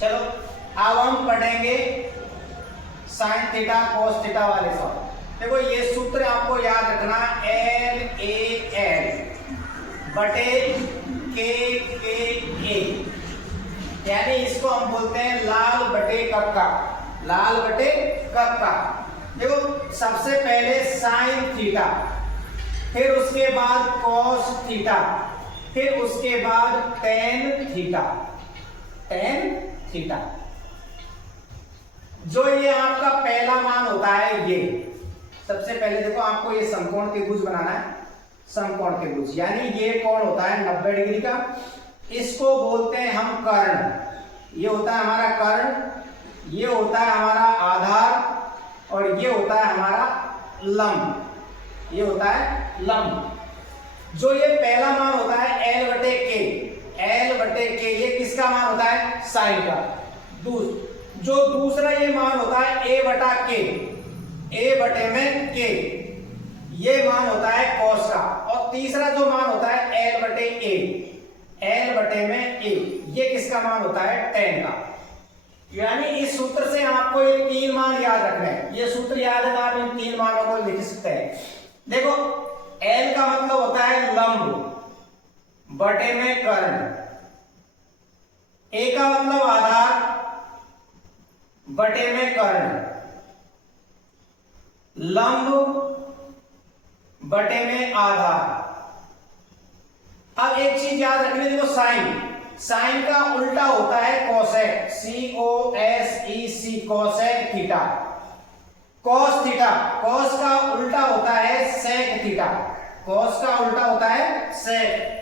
चलो अब हम पढ़ेंगे साइन थीटा कोस थीटा वाले सब। देखो ये सूत्र आपको याद रखना, एल ए एल बटे के ए, यानी इसको हम बोलते हैं लाल बटे कक्का, लाल बटे कक्का। देखो सबसे पहले साइन थीटा, फिर उसके बाद कॉस थीटा, फिर उसके बाद टेन थीटा, टेन थीटा। जो ये आपका पहला मान होता है, ये सबसे पहले देखो आपको ये समकोण त्रिभुज बनाना है, समकोण त्रिभुज यानी ये कोण होता है 90 डिग्री का, इसको बोलते हैं हम कर्ण। ये होता है हमारा कर्ण, ये होता है हमारा आधार और ये होता है हमारा लंब, ये होता है लंब। जो ये पहला मान होता है एल बटे के, एल बटे के ये किसका मान होता है? साइन का। जो दूसरा ये मान होता है ए बटा के, ए बटे में के, ये मान होता है कॉस का। और तीसरा जो मान होता है एल बटे ए, एल बटे में ए, ये किसका मान होता है? टेन का। यानी इस सूत्र से आपको ये तीन मान याद रखने हैं। ये सूत्र याद है तो आप इन तीन मानों को लिख सकते हैं। देखो एल का मतलब होता है लंब बटे में कर्ण, ए का मतलब आधार बटे में कर्ण, लंब बटे में आधार। अब एक चीज याद रखनी, देखो साइन, साइन का उल्टा होता है cosec, COSEC, cosec theta. Cos theta, cos का उल्टा होता है सेक थीटा, कॉस का उल्टा होता है सेक।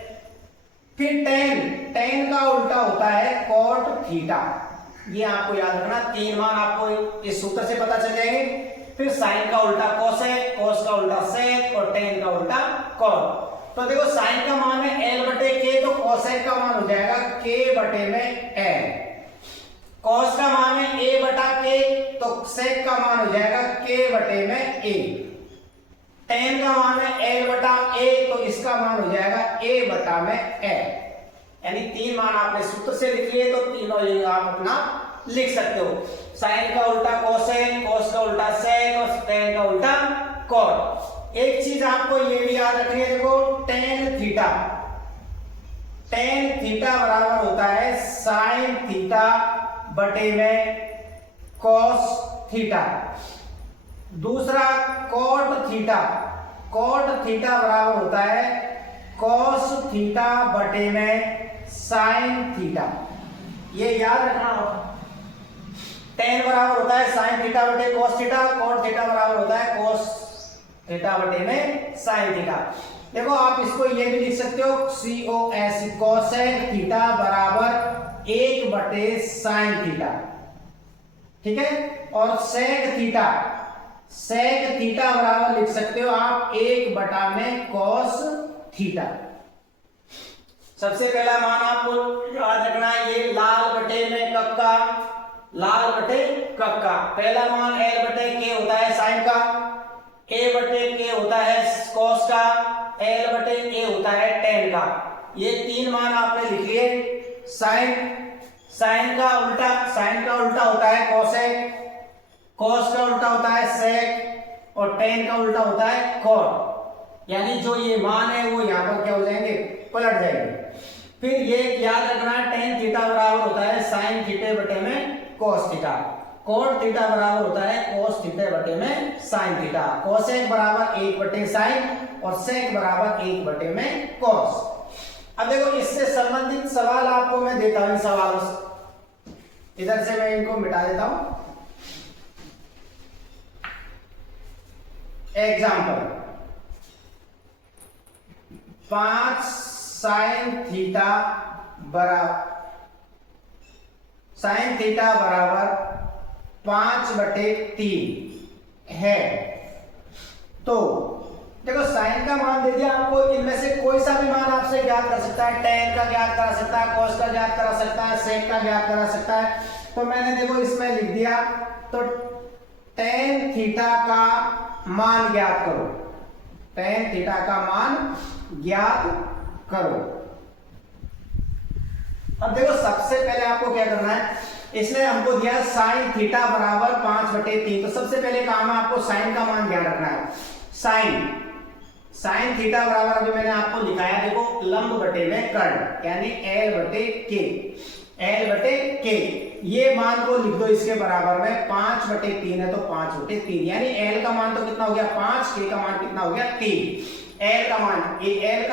फिर टेन, टेन का उल्टा होता है कॉट थीटा। ये आपको याद रखना, तीन मान आपको इस सूत्र से पता चल जाएंगे। फिर साइन का उल्टा कोसेक, कॉस का उल्टा सेक और टेन का उल्टा कॉट। तो देखो साइन का मान है एल बटे के, तो कोसेक का मान हो जाएगा के बटे में एल। कॉस का मान है ए बटा के, तो सेक का मान हो जाएगा के बटे में ए। टेन का मान है एल बटा ए, तो इसका मान हो जाएगा ए बटा में एल। यानी तीन मान आपने सूत्र से लिख लिए, तो तीनों ये आप अपना लिख सकते हो। साइन का उल्टा कोसेक, कॉस का उल्टा सेक और टेन का उल्टा कॉट। एक चीज आपको ये भी याद रखनी है, देखो टेन थीटा, टेन थीटा बराबर होता है साइन थीटा बटे में कॉस थीटा। दूसरा कॉट थीटा, कॉट थीटा बराबर होता है कॉस थीटा बटे में साइन थीटा। ये याद रखना होगा। टेन बराबर होता है साइन थीटा बटे कॉस थीटा, कॉट थीटा बराबर होता है कॉस थीटा बटे में साइन थीटा। देखो आप इसको ये भी लिख सकते हो, COS, कोसेक थीटा बराबर 1 बटे साइन थीटा, ठीक है। और सेक थीटा, सेक थीटा बराबर लिख सकते हो आप 1 बटा में कॉस थीटा। सबसे पहला मान आपको याद रखना है, ये लाल बटे में कक्का, लाल बटे कक्का। पहला मान एल बटे के होता है साइन का, ए बटे के होता है कॉस का, एल बटे ए होता है टेन का। ये तीन मान आपने लिख लिए। साइन, साइन का उल्टा होता है कोसेक, कॉस का उल्टा होता है सेक और टेन का उल्टा होता है कॉट। यानी जो ये मान है वो यहाँ पर क्या हो जाएंगे? पलट जाएंगे। फिर ये याद रखना है टेन थीटा बराबर होता है साइन थीटे बटे में कॉस थीटा, कॉट थीटा बराबर होता है कॉस थीटे बटे में साइन थीटा। कोसेक बराबर 1 बटे साइन और सेक बराबर 1 बटे में कॉस। अब देखो इससे संबंधित सवाल आपको मैं देता हूं, सवालों से इधर से मैं इनको मिटा देता हूं। एग्जाम्पल 5 साइन थीटा बराबर, साइन थीटा बराबर 5/3 है। तो देखो साइन का मान दे दिया आपको, इनमें से कोई सा भी मान आपसे ज्ञात कर सकता है। टेन का ज्ञात करा सकता है, कॉस का ज्ञात करा सकता है, सेक का ज्ञात करा सकता है। तो मैंने देखो इसमें लिख दिया, तो टेन थीटा का मान ज्ञात करो, टेन थीटा का मान ज्ञात करो। अब देखो सबसे पहले आपको क्या करना है, इसने हमको दिया साइन थीटा बराबर 5/3। तो सबसे पहले काम है आपको साइन का मान ध्यान रखना है। साइन थीटा बराबर अभी मैंने आपको लिखाया, देखो लंब बटे में कर्ण यानी L बटे K। ये मान को लिख दो इसके बराबर में 5/3 है तो 5/3 यानी L का मान तो कितना हो गया 5, K का मान कितना हो गया 3। L का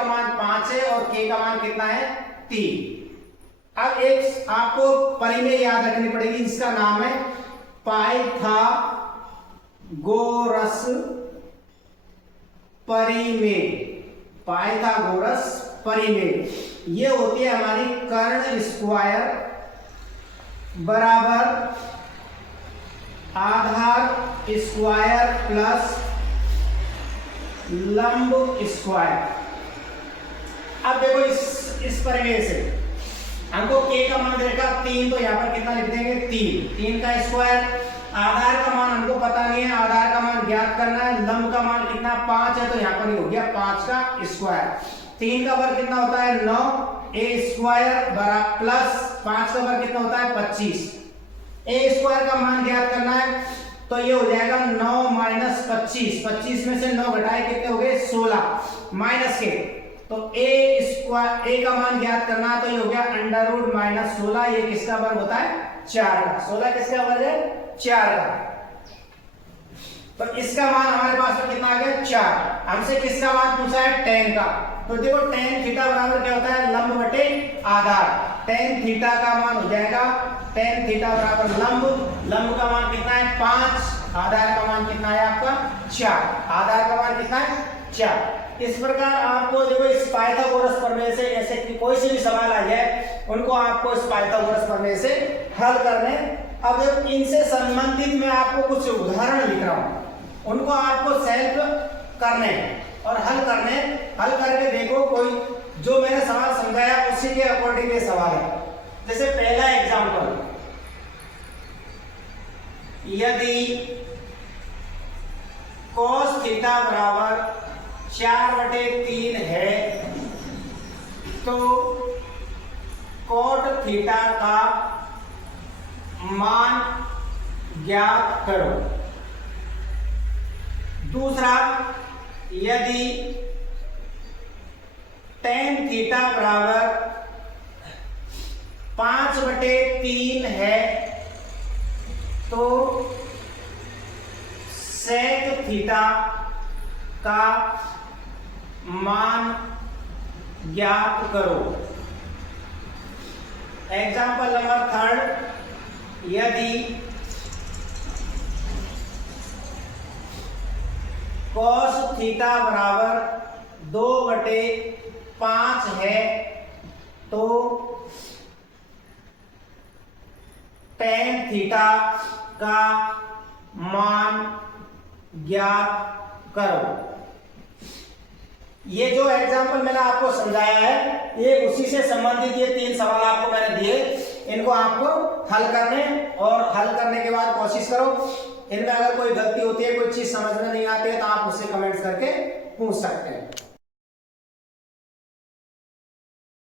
मान 5 है और K का मान कितना है 3। अब एक आपको परिमेय याद रखनी पड़ेगी, इसका नाम है पाइथागोरस परिमेय। ये होती है हमारी कर्ण स्क्वायर बराबर आधार स्क्वायर प्लस लंब स्क्वायर। अब देखो इस परिमेय से हमको K का मान देखा 3, तो यहाँ पर कितना लिख देंगे 3 का स्क्वायर। आधार का मान हमको पता नहीं है, आधार का मान ज्ञात करना है। लंब का मान कितना 5 है तो यहाँ पर हो गया 5 का स्क्वायर। 3 का वर्ग कितना होता है 9, A स्क्वायर बराबर प्लस 5 का वर्ग कितना होता है 25। A स्क्वायर का मान ज्ञात करना है तो ये हो जाएगा 9 माइनस 25 में से 9 घटाए कितने हो गए 16 माइनस के, तो A का मान ज्ञात करना तो ये हो गया √-16। ये किसका वर्ग होता है 4 का। 16 किसका वर्ग है 4 का। तो इसका मान हमारे पास में कितना आ गया 4। हमसे किसका मान पूछा है tan का। तो देखो tan थीटा बराबर क्या होता है लंब बटे आधार। tan थीटा का मान हो जाएगा tan थीटा बराबर लंब का मान कितना है 5, आधार का मान कितना है आपका 4। आधार का मान कितना है 4। इस प्रकार आपको देखो इस पाइथागोरस प्रमेय से ऐसे कि कोई से भी सवाल आ जाए उनको आपको इस पाइथागोरस प्रमेय से हल करने। अब जब इनसे संबंधित मैं आपको कुछ उदाहरण लिख रहा हूं, उनको आपको सेल्फ करने और हल करके देखो कोई जो मैंने सवाल समझाया उसी के अकॉर्डिंग ये सवाल है। जैसे पहला एग्जांपल, यदि cos थीटा बराबर 4/3 है तो cot थीटा का मान ज्ञात करो। दूसरा, यदि tan थीटा बराबर 5/3 है तो sec थीटा का मान ज्ञात करो। एग्जाम्पल नंबर 3, यदि cos थीटा बराबर 2/5 है तो tan थीटा का मान ज्ञात करो। ये जो एग्जाम्पल मैंने आपको समझाया है ये उसी से संबंधित ये 3 सवाल आपको मैंने दिए, इनको आपको हल करने और हल करने के बाद कोशिश करो। इनमें अगर कोई गलती होती है, कोई चीज समझ में नहीं आती है तो आप उससे कमेंट्स करके पूछ सकते हैं।